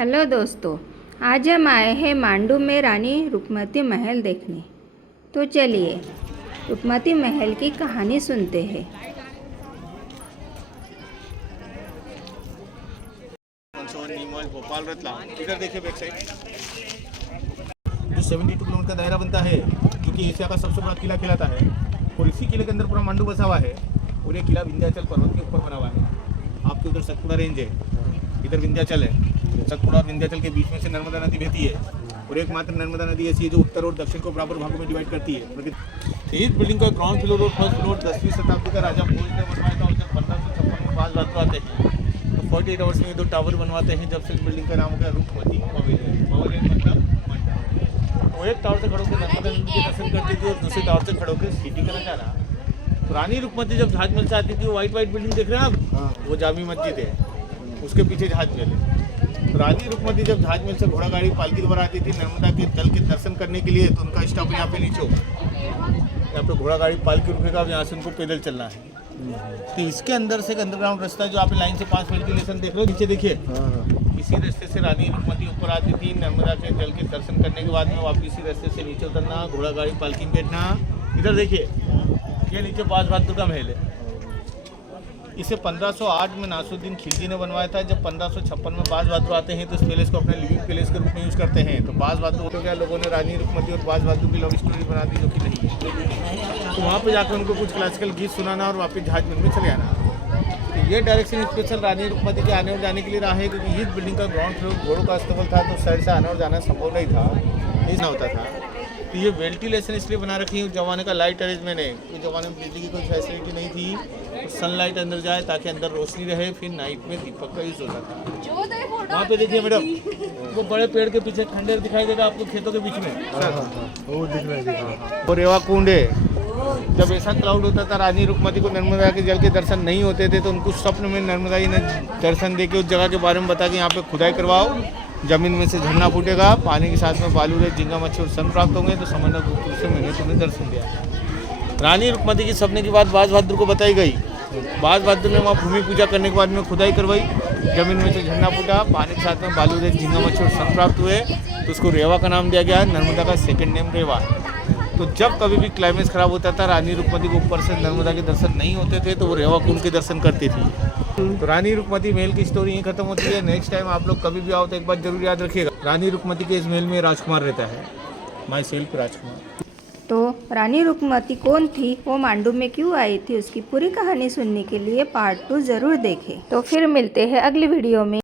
Hello दोस्तों, आज हम आए हैं मांडू में रानी रुक्मती महल देखने। तो चलिए रुक्मती महल की कहानी सुनते हैं। भोपाल रतलाम, इधर देखिए बैक साइड जो 72 किलोमीटर का दायरा बनता है, क्योंकि एशिया का सबसे बड़ा किला कहलाता है और इसी किले के अंदर पूरा मांडू बसा हुआ है। और ये किला विंध्याचल पर्वत के ऊपर बना हुआ है। आपके उधर सतपुड़ा रेंज है, इधर विंध्याचल है। सतपुड़ा और विंध्याचल के बीच में से नर्मदा नदी बहती है और एकमात्र नर्मदा नदी ऐसी है जो उत्तर और दक्षिण को बराबर भागों में डिवाइड करती है। इस बिल्डिंग का ग्राउंड फ्लोर और फर्स्ट फ्लोर 10वीं शताब्दी का राजा भोज ने बनवाया था और जब 1556 में बाल बात आते हैं तो 48 आवर्स में 2 टावर बनवाते हैं। जब से इस बिल्डिंग का नाम हो गया रुक्मती पवेलियन, मतलब वो एक टावर से खड़े होकर नर्मदा नदी के दर्शन करती थी और दूसरे टावर से खड़े होकर सिटी का नजारा। तो रानी रुक्मती जब जहाज महल से आती थी, वो वाइट बिल्डिंग देख रहे हैं आप, वो जामी मस्जिद है, उसके पीछे जहाज महल है। तो रानी रुक्मती जब जहाज महल से घोड़ा गाड़ी पालकी द्वारा आती थी नर्मदा के जल के दर्शन करने के लिए, तो उनका स्टॉप यहाँ पे नीचे होगा। यहाँ पे घोड़ा गाड़ी पालकी रुकेगा, यहाँ से उनको पैदल चलना है। तो इसके अंदर से एक अंडरग्राउंड रास्ता है जो आप लाइन से 5 वेंटिलेशन देख रहे हो, नीचे देखिए। इसी रास्ते से रानी रुक्मती ऊपर आती थी। नर्मदा के जल के दर्शन करने के बाद में वापस इसी रास्ते से नीचे उतरना, घोड़ा गाड़ी पालकी में बैठना। इधर देखिए, ये नीचे बाज बहादुर का महल है। इसे 1508 में नासरुद्दीन खिलजी ने बनवाया था। जब 1556 में बाज बहादुर आते हैं तो इस पैलेस को अपने लिविंग पैलेस के रूप में यूज़ करते हैं। तो बाज बहादुर हो गया, लोगों ने रानी रुक्मती और बाज बहादुर की लव स्टोरी बना दी, जो कि नहीं है। तो वहाँ पे जाकर उनको कुछ क्लासिकल गीत सुनाना और वापस जहाज महल में चले आना। तो ये डायरेक्शन स्पेशल रानी रुक्मती के आने और जाने के लिए रहा है, क्योंकि इस बिल्डिंग का ग्राउंड फ्लोर घोड़ों का अस्तबल था, तो साइड से आना और जाना संभव नहीं था, ऐसा होता था। तो ये वेंटिलेशन इसलिए बना रखी है, उस जमाने का लाइट अरेंजमेंट है। उस जमाने में बिजली की कोई फैसिलिटी नहीं थी, तो सनलाइट अंदर जाए ताकि अंदर रोशनी रहे। फिर नाइट में दीपक का यूज होता था। वहाँ पे देखिए मैडम, वो बड़े पेड़ के पीछे खंडेर दिखाई देगा आपको, खेतों के बीच में वो दिख रहा है। वो रेवा कुंड है। जब ऐसा क्लाउड होता था, रानी रुक्मती को नर्मदा के जल के दर्शन नहीं होते थे, तो उनको स्वप्न में नर्मदा जी ने दर्शन दे के उस जगह के बारे में बता के यहाँ पे खुदाई करवाओ, जमीन में से झरना फूटेगा, पानी के साथ में बालू रे झींगा मच्छी और सन प्राप्त होंगे, तो समझना दूसरे महीने तुम्हें दर्शन दिया। रानी रुक्मती की सपने की बात बाज बहादुर को बताई गई। बाज बहादुर ने वहाँ भूमि पूजा करने के बाद में खुदाई करवाई, जमीन में से झरना फूटा, पानी के साथ में बालू रे झींगा मच्छी और सन प्राप्त हुए, तो उसको रेवा का नाम दिया गया। नर्मदा का सेकंड नेम रेवा। तो जब कभी भी क्लाइमेक्स खराब होता था, रानी रुक्मती को ऊपर से नर्मदा के दर्शन नहीं होते थे, तो वो रेवा कुंड के दर्शन करती थी। तो रानी रुक्मती महल की स्टोरी यहीं खत्म होती है। नेक्स्ट टाइम आप लोग कभी भी आओ तो एक बात जरूर याद रखिएगा, रानी रुक्मती के इस महल में राजकुमार रहता है, माई सेल्फ राजकुमार। तो रानी रुक्मती कौन थी, वो मांडू में क्यों आई थी, उसकी पूरी कहानी सुनने के लिए पार्ट 2 जरूर देखें। तो फिर मिलते हैं अगली वीडियो में।